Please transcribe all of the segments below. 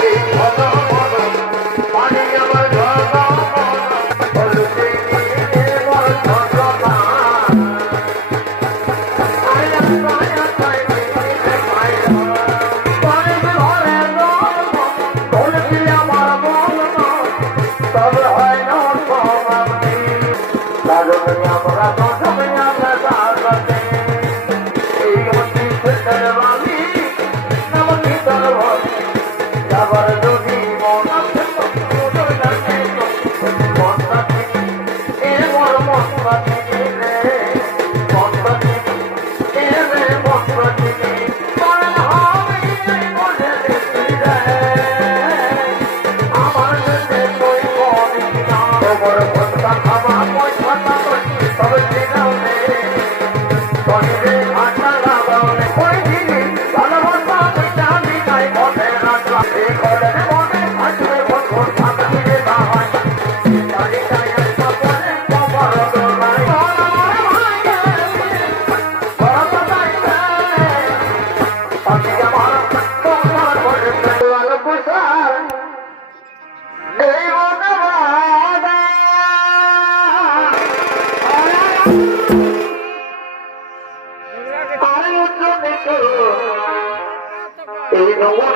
Roda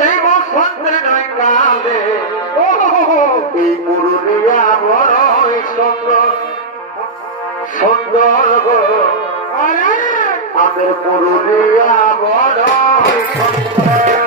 এই বসন্তে নয় কালে এই পুরুলিয়া বড়ই সুন্দর সুন্দর আরে আমাদের পুরুলিয়া বড়ই সুন্দর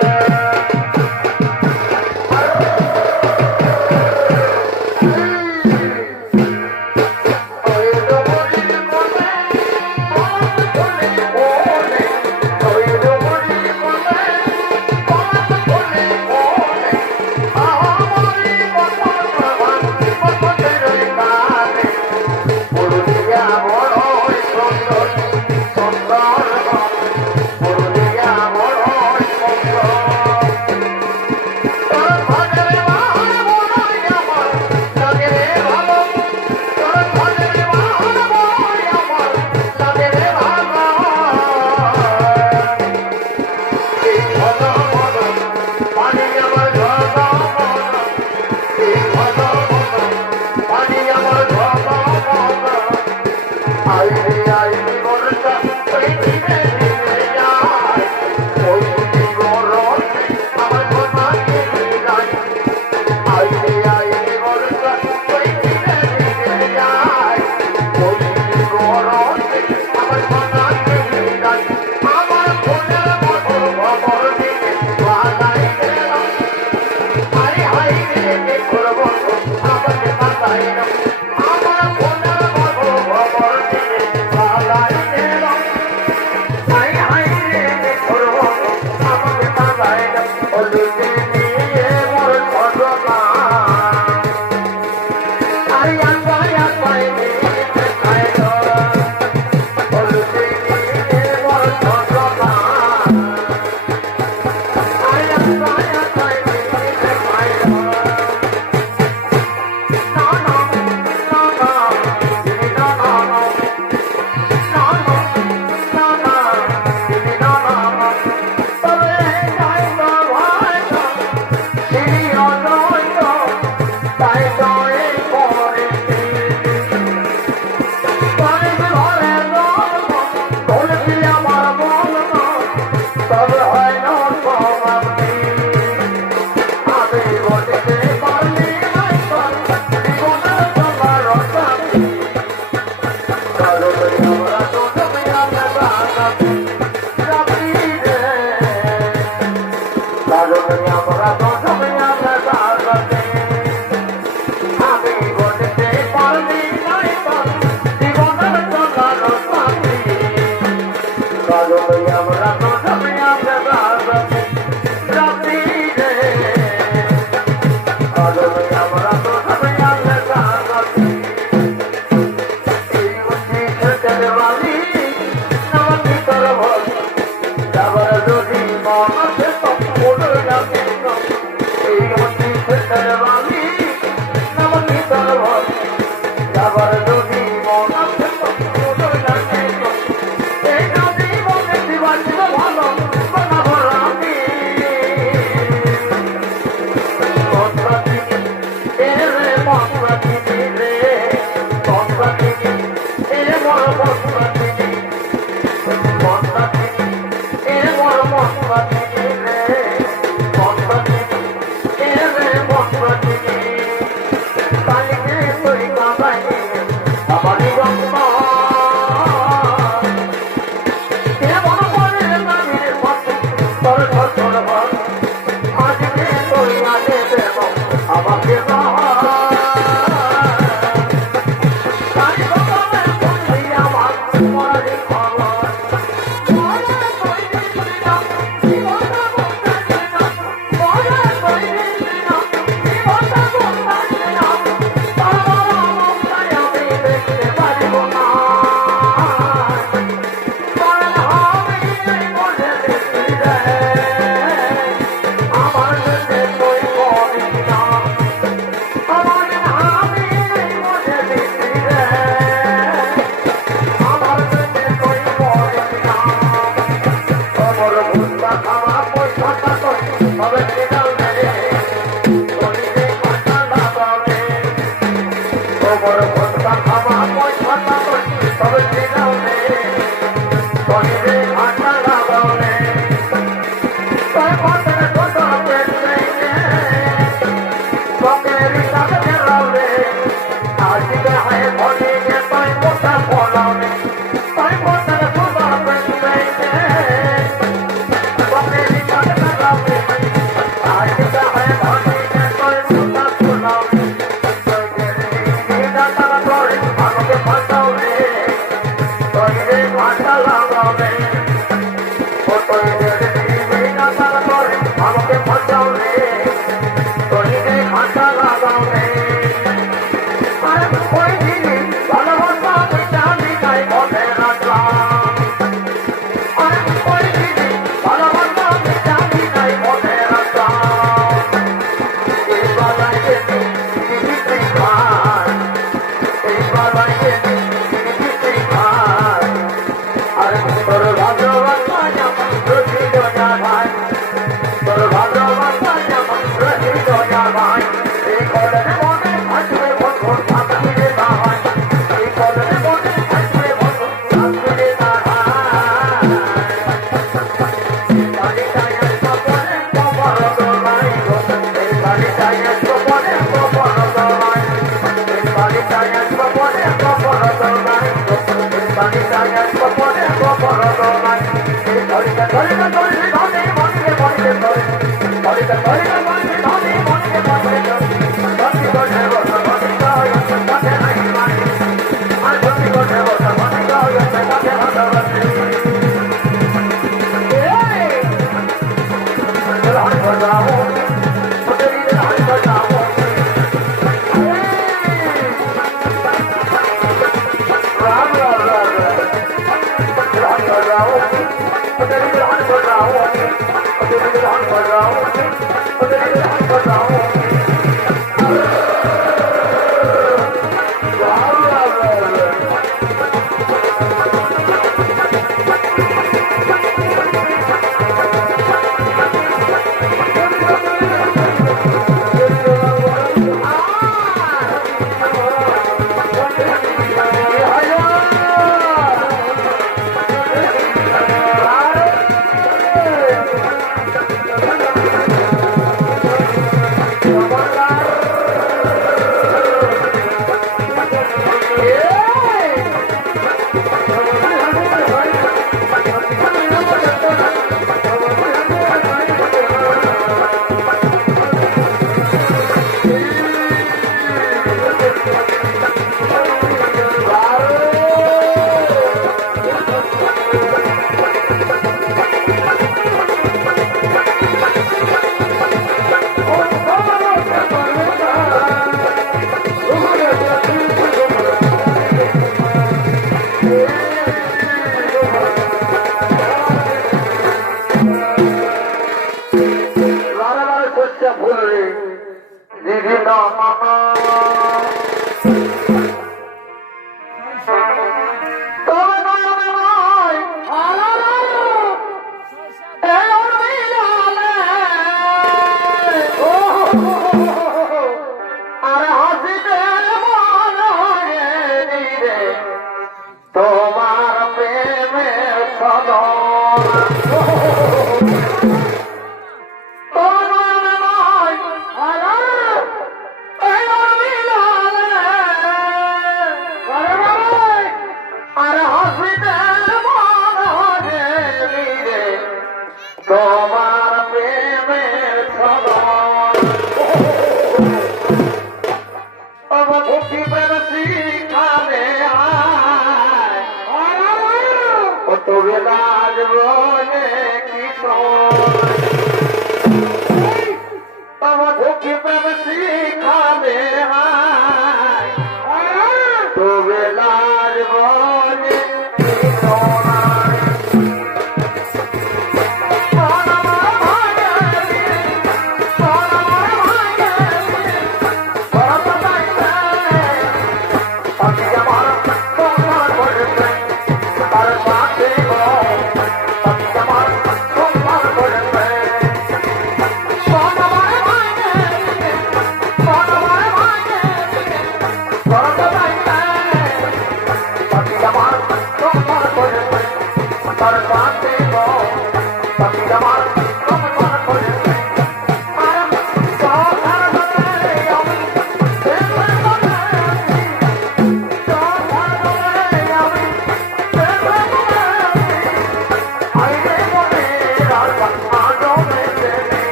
no, no, no, আবার Oh, darling.